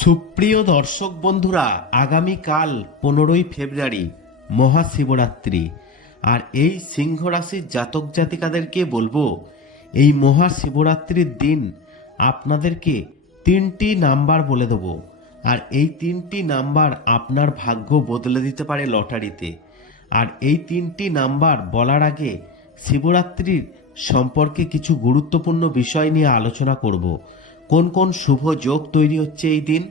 সুপ্রিয় দর্শক বন্ধুরা, আগামীকাল পনেরোই ফেব্রুয়ারি, মহাশিবরাত্রি। আর এই সিংহ রাশির জাতক জাতিকাদেরকে বলব, এই মহাশিবরাত্রির দিন আপনাদেরকে তিনটি নাম্বার বলে দেবো। আর এই তিনটি নাম্বার আপনার ভাগ্য বদলে দিতে পারে লটারিতে। আর এই তিনটি নাম্বার বলার আগে শিবরাত্রির সম্পর্কে কিছু গুরুত্বপূর্ণ বিষয় নিয়ে আলোচনা করব। কোন কোন শুভ যোগ তৈরি হচ্ছে এই দিন?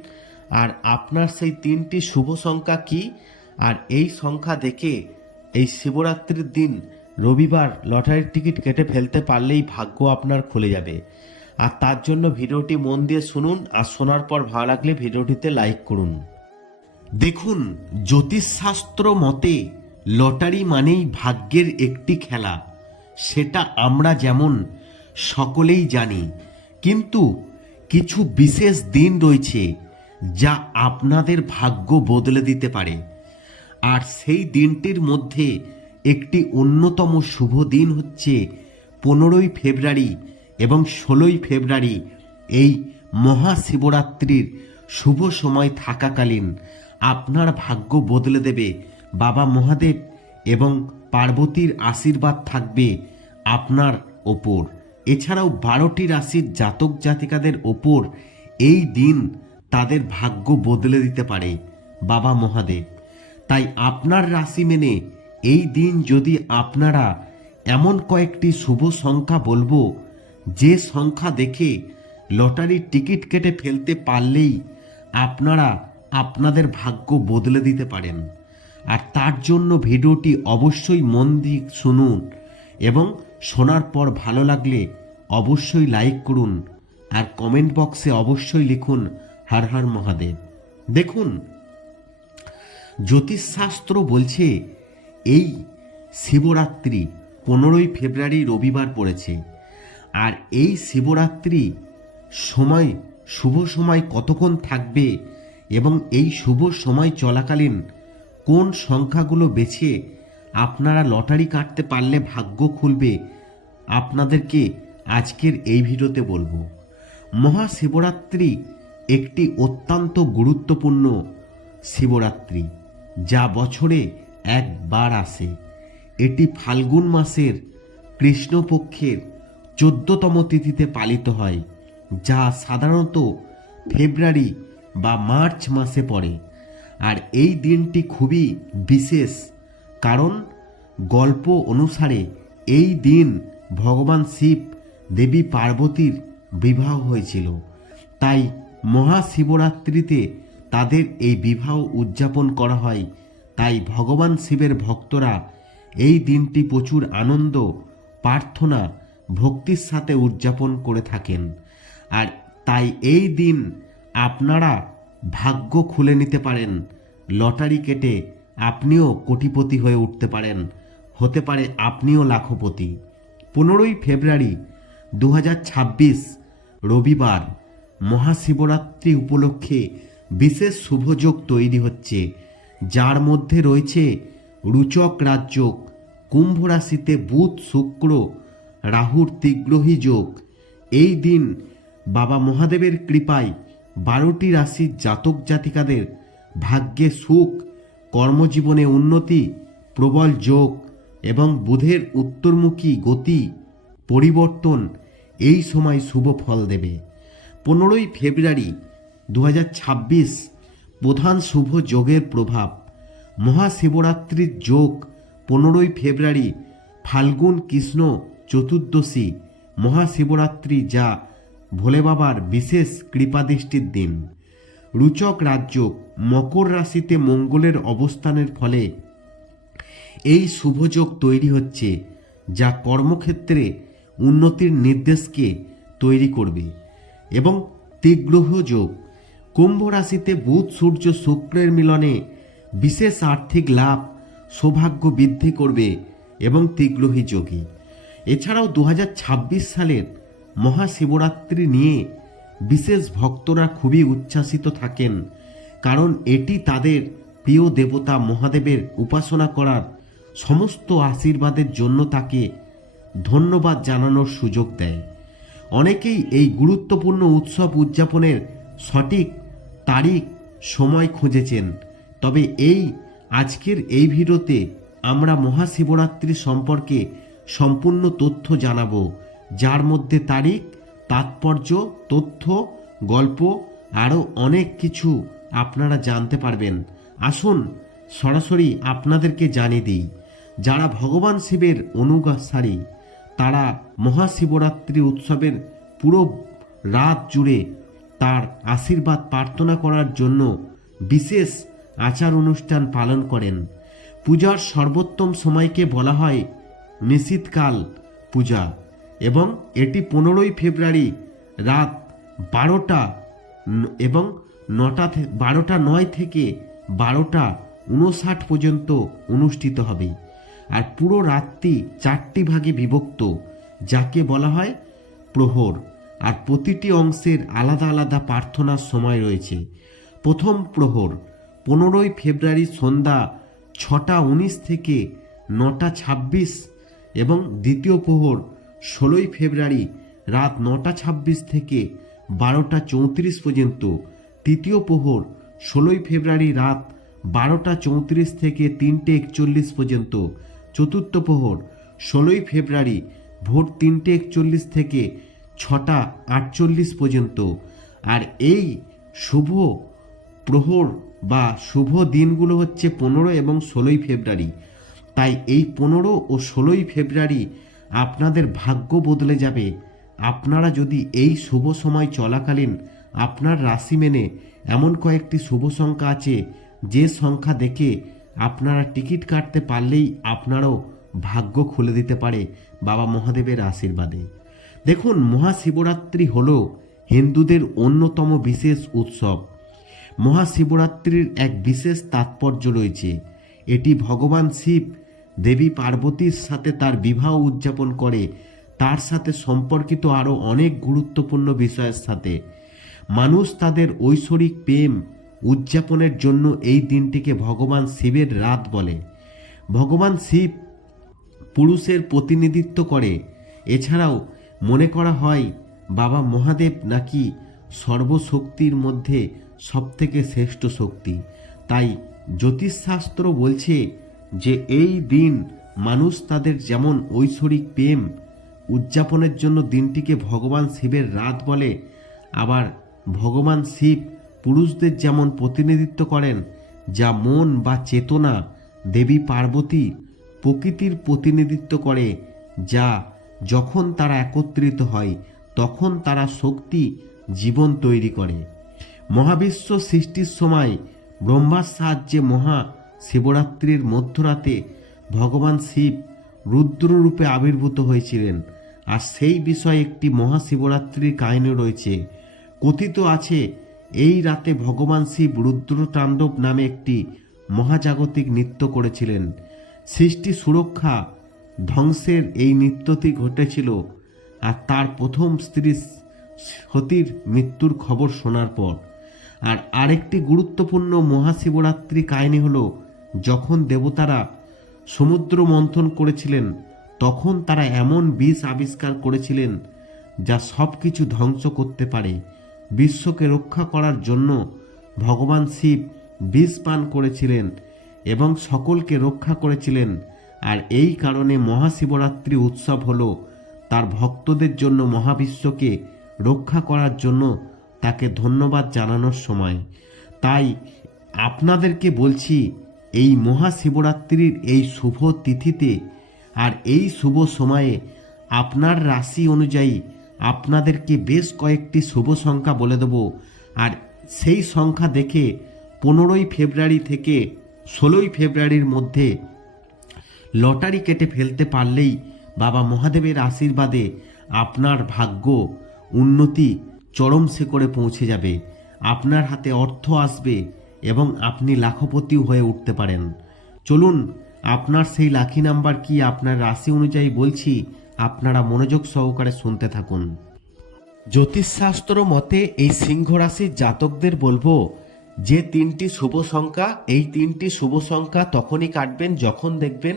আর আপনার সেই তিনটি শুভ সংখ্যা কি? আর এই সংখ্যা দেখে এই শিবরাত্রির দিন রবিবার লটারির টিকিট কেটে ফেলতে পারলেই ভাগ্য আপনার খুলে যাবে। আর তার জন্য ভিডিওটি মন দিয়ে শুনুন আর শোনার পর ভালো লাগলে ভিডিওটিতে লাইক করুন। দেখুন, জ্যোতিষশাস্ত্র মতে লটারি মানেই ভাগ্যের একটি খেলা। সেটা আমরা যেমন সকলেই জানি, কিন্তু কিছু বিশেষ দিন রয়েছে যা আপনাদের ভাগ্য বদলে দিতে পারে। আর সেই দিনটির মধ্যে একটি অন্যতম শুভ দিন হচ্ছে পনেরোই ফেব্রুয়ারি এবং ষোলোই ফেব্রুয়ারি এই মহাশিবরাত্রির শুভ সময় থাকাকালীন আপনার ভাগ্য বদলে দেবে। বাবা মহাদেব এবং পার্বতীর আশীর্বাদ থাকবে আপনার ওপর। এছাড়াও বারোটি রাশির জাতক জাতিকাদের ওপর এই দিন তাদের ভাগ্য বদলে দিতে পারে বাবা মহাদেব। তাই আপনার রাশি মেনে এই দিন যদি আপনারা এমন কয়েকটি শুভ সংখ্যা বলব, যে সংখ্যা দেখে লটারির টিকিট কেটে ফেলতে পারলেই আপনারা আপনাদের ভাগ্য বদলে দিতে পারেন। আর তার জন্য ভিডিওটি অবশ্যই মন দিয়ে শুনুন এবং শোনার পর ভালো লাগলে অবশ্যই লাইক করুন আর কমেন্ট বক্সে অবশ্যই লিখুন হর হর মহাদেব। দেখুন, জ্যোতিষশাস্ত্র বলছে এই শিবরাত্রি পনেরোই ফেব্রুয়ারি রবিবার পড়েছে। আর এই শিবরাত্রি সময়, শুভ সময় কতক্ষণ থাকবে এবং এই শুভ সময় চলাকালীন কোন সংখ্যাগুলো বেছে আপনারা লটারি কাটতে পারলে ভাগ্য খুলবে। আপনাদেরকে আজকের এই ভিডিওতে বলব। মহাশিবরাত্রি একটি অত্যন্ত গুরুত্বপূর্ণ শিবরাত্রি, যা বছরে একবার আসে। এটি ফাল্গুন মাসের কৃষ্ণপক্ষের চোদ্দতম তিথিতে পালিত হয়, যা সাধারণত ফেব্রুয়ারি বা মার্চ মাসে পড়ে। আর এই দিনটি খুবই বিশেষ কারণ গল্প অনুসারে এই দিন ভগবান শিব দেবী পার্বতীর বিবাহ হয়েছিল। তাই মহাশিবরাত্রিতে তাদের এই বিবাহ উদযাপন করা হয়। তাই ভগবান শিবের ভক্তরা এই দিনটি প্রচুর আনন্দ, প্রার্থনা, ভক্তির সাথে উদযাপন করে থাকেন। আর তাই এই দিন আপনারা ভাগ্য খুলে নিতে পারেন। লটারি কেটে আপনিও কোটিপতি হয়ে উঠতে পারেন। হতে পারে আপনিও লাখপতি। পনেরোই ফেব্রুয়ারি দু হাজার ছাব্বিশ, রবিবার মহাশিবরাত্রি উপলক্ষে বিশেষ শুভযোগ তৈরি হচ্ছে, যার মধ্যে রয়েছে রুচক রাজযোগ কুম্ভ রাশিতে বুধ, শুক্র, রাহুর তিগ্রহী যোগ। এই দিন বাবা মহাদেবের কৃপায় বারোটি রাশির জাতক জাতিকাদের ভাগ্যে সুখ কর্মজীবনে উন্নতি, প্রবল যোগ এবং বুধের উত্তরমুখী গতি, পরিবর্তন, এই সময় শুভ ফল দেবে। পনেরোই ফেব্রুয়ারি দু হাজার ছাব্বিশ, প্রধান শুভ যোগের প্রভাব। মহাশিবরাত্রির যোগ, পনেরোই ফেব্রুয়ারি, ফাল্গুন কৃষ্ণ চতুর্দশী, মহাশিবরাত্রি যা ভোলে বাবার বিশেষ কৃপাদৃষ্টির দিন। রুচক রাজ্য মকর রাশিতে মঙ্গলের অবস্থানের ফলে এই শুভযোগ তৈরি হচ্ছে, যা কর্মক্ষেত্রে উন্নতির নির্দেশকে তৈরি করবে। এবং তীগ্রহ যোগ, কুম্ভ রাশিতে বুধ, সূর্য, শুক্রের মিলনে বিশেষ আর্থিক লাভ, সৌভাগ্য বৃদ্ধি করবে এবং তীগ্রহী যোগী। এছাড়াও দু হাজার ছাব্বিশ সালের মহাশিবরাত্রি নিয়ে বিশেষ ভক্তরা খুবই উচ্ছ্বাসিত থাকেন, কারণ এটি তাদের প্রিয় দেবতা মহাদেবের উপাসনা করার সমস্ত আশীর্বাদের জন্য তাকে ধন্যবাদ জানানোর সুযোগ দেয়। অনেকেই এই গুরুত্বপূর্ণ উৎসব উদযাপনের সঠিক তারিখ, সময় খুঁজেছেন, তবে এই আজকের এই ভিডিওতে আমরা মহাশিবরাত্রি সম্পর্কে সম্পূর্ণ তথ্য জানাব, যার মধ্যে তারিখ তাৎপর্য, তথ্য, গল্প আরও অনেক কিছু আপনারা জানতে পারবেন। আসুন সরাসরি আপনাদেরকে জানিয়ে দিই, যারা ভগবান শিবের অনুসারী তারা মহাশিবরাত্রি উৎসবের পুরো রাত জুড়ে তার আশীর্বাদ প্রার্থনা করার জন্য বিশেষ আচার অনুষ্ঠান পালন করেন। পূজার সর্বোত্তম সময়কে বলা হয় নিশীতকাল পূজা। এবং এটি পনেরোই ফেব্রুয়ারি রাত বারোটা এবং নটা বারোটা নয় থেকে বারোটা উনষাট পর্যন্ত অনুষ্ঠিত হবে। আর পুরো রাতটি চারটি ভাগে বিভক্ত, যাকে বলা হয় প্রহর। আর প্রতিটি অংশের আলাদা আলাদা প্রার্থনার সময় রয়েছে। প্রথম প্রহর, পনেরোই ফেব্রুয়ারি সন্ধ্যা ছটা উনিশ থেকে নটা ছাব্বিশ এবং দ্বিতীয় প্রহর ষোলোই ফেব্রুয়ারি রাত নটা ছাব্বিশ থেকে বারোটা চৌত্রিশ পর্যন্ত। তৃতীয় প্রহর, ষোলোই ফেব্রুয়ারি রাত বারোটা চৌত্রিশ থেকে তিনটে একচল্লিশ পর্যন্ত। চতুর্থ প্রহর, ষোলোই ফেব্রুয়ারি ভোর তিনটে একচল্লিশ থেকে ছটা আটচল্লিশ পর্যন্ত। আর এই শুভ প্রহর বা শুভ দিনগুলো হচ্ছে পনেরো এবং ষোলোই ফেব্রুয়ারি। তাই এই পনেরো ও ষোলোই ফেব্রুয়ারি আপনাদের ভাগ্য বদলে যাবে। আপনারা যদি এই শুভ সময় চলাকালীন আপনার রাশি মেনে এমন কয়েকটি শুভ সংখ্যা আছে, যে সংখ্যা দেখে আপনারা টিকিট কাটতে পারলেই আপনারও ভাগ্য খুলে দিতে পারে বাবা মহাদেবের আশীর্বাদে। দেখুন, মহাশিবরাত্রি হল হিন্দুদের অন্যতম বিশেষ উৎসব। মহাশিবরাত্রির এক বিশেষ তাৎপর্য রয়েছে। এটি ভগবান শিব দেবী পার্বতীর সাথে তার বিবাহ উদযাপন করে, তার সাথে সম্পর্কিত আরও অনেক গুরুত্বপূর্ণ বিষয়ের সাথে। মানুষ তাদের ঐশ্বরিক প্রেম উদযাপনের জন্য এই দিনটিকে ভগবান শিবের রাত বলে। ভগবান শিব পুরুষের প্রতিনিধিত্ব করে। এছাড়াও মনে করা হয়, বাবা মহাদেব নাকি সর্বশক্তির মধ্যে সবথেকে শ্রেষ্ঠ শক্তি। তাই জ্যোতিষশাস্ত্র বলছে যে এই দিন মানুষ তাদের যেমন ঐশ্বরিক প্রেম উদযাপনের জন্য দিনটিকে ভগবান শিবের রাত বলে, আবার ভগবান শিব পুরুষদের যেমন প্রতিনিধিত্ব করেন, যা মন বা চেতনা, দেবী পার্বতী প্রকৃতির প্রতিনিধিত্ব করে, যা যখন তারা একত্রিত হয়, তখন তারা শক্তি, জীবন তৈরি করে। মহাবিশ্ব সৃষ্টির সময় ব্রহ্মার সাহায্যে মহা শিবরাত্রির মধ্যরাতে ভগবান শিব রুদ্ররূপে আবির্ভূত হয়েছিলেন। আর সেই বিষয়ে একটি মহাশিবরাত্রির কাহিনী রয়েছে। কথিত আছে, এই রাতে ভগবান শিব রুদ্রতাণ্ডব নামে একটি মহাজাগতিক নৃত্য করেছিলেন। সৃষ্টি সুরক্ষা ধ্বংসের এই নৃত্যটি ঘটেছিল আর তার প্রথম স্ত্রী সতীর মৃত্যুর খবর শোনার পর। আর আরেকটি গুরুত্বপূর্ণ মহাশিবরাত্রি কাহিনী হলো যখন দেবতারা সমুদ্র মন্থন করেছিলেন, তখন তারা এমন বিষ আবিষ্কার করেছিলেন যা সব কিছু ধ্বংস করতে পারে। বিশ্বকে রক্ষা করার জন্য ভগবান শিব বিষ পান করেছিলেন এবং সকলকে রক্ষা করেছিলেন। আর এই কারণে মহাশিবরাত্রি উৎসব হল তার ভক্তদের জন্য মহাবিশ্বকে রক্ষা করার জন্য তাকে ধন্যবাদ জানানোর সময়। তাই আপনাদেরকে বলছি এই মহাশিবরাত্রির এই শুভ তিথিতে আর এই শুভ সময়ে আপনার রাশি অনুযায়ী আপনাদেরকে বেশ কয়েকটি শুভ সংখ্যা বলে দেব। আর সেই সংখ্যা দেখে পনেরোই ফেব্রুয়ারি থেকে ষোলোই ফেব্রুয়ারির মধ্যে লটারি কেটে ফেলতে পারলেই বাবা মহাদেবের আশীর্বাদে আপনার ভাগ্য উন্নতি চরম শিখরে পৌঁছে যাবে। আপনার হাতে অর্থ আসবে এবং আপনি লাখপতিও হয়ে উঠতে পারেন। চলুন, আপনার সেই লাখি নাম্বার কি আপনার রাশি অনুযায়ী বলছি, আপনারা মনোযোগ সহকারে শুনতে থাকুন। জ্যোতিষশাস্ত্র মতে এই সিংহ রাশির জাতকদের বলব, যে তিনটি শুভ সংখ্যা, এই তিনটি শুভ সংখ্যা তখনই কাটবেন যখন দেখবেন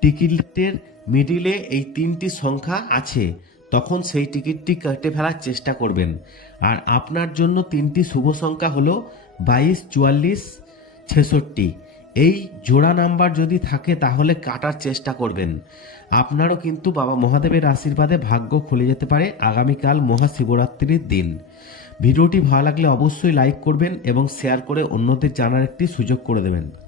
টিকিটের মিডিলে এই তিনটি সংখ্যা আছে, তখন সেই টিকিটটি কেটে ফেলার চেষ্টা করবেন। আর আপনার জন্য তিনটি শুভ সংখ্যা হলো বাইশ, চুয়াল্লিশ, ছেষট্টি। এই জোড়া নাম্বার যদি থাকে, তাহলে কাটার চেষ্টা করবেন। আপনারও কিন্তু বাবা মহাদেবের আশীর্বাদে ভাগ্য খুলে যেতে পারে আগামীকাল মহাশিবরাত্রির দিন। ভিডিওটি ভালো লাগলে অবশ্যই লাইক করবেন এবং শেয়ার করে অন্যদের জানার একটি সুযোগ করে দেবেন।